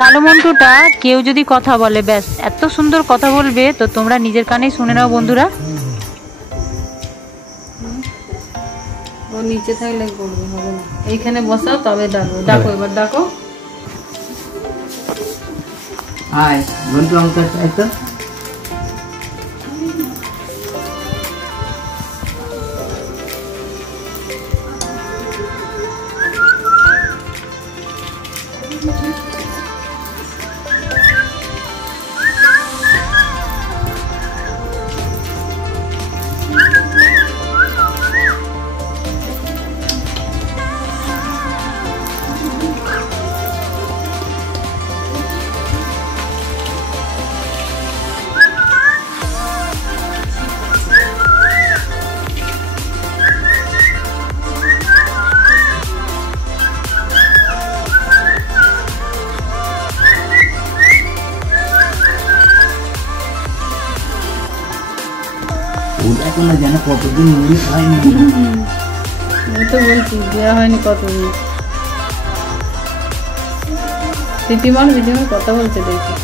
কালো মন্টুটা কেউ যদি কথা বলে ব্যাস এত সুন্দর কথা বলবে, তো তোমরা নিজের কানেই শুনে নাও বন্ধুরা। ও নিচে থাকলে করবে, হবে না। এইখানে বসাও তবে ডাকো, ডাকো এবার ডাকো। হাই মন্টু আমাকে একটু এখন না জানে কতদিন মুড়ি খাইনি। আমি তো বলছি দেওয়া হয়নি কতদিন। দিদিমার কথা বলছে দেখি।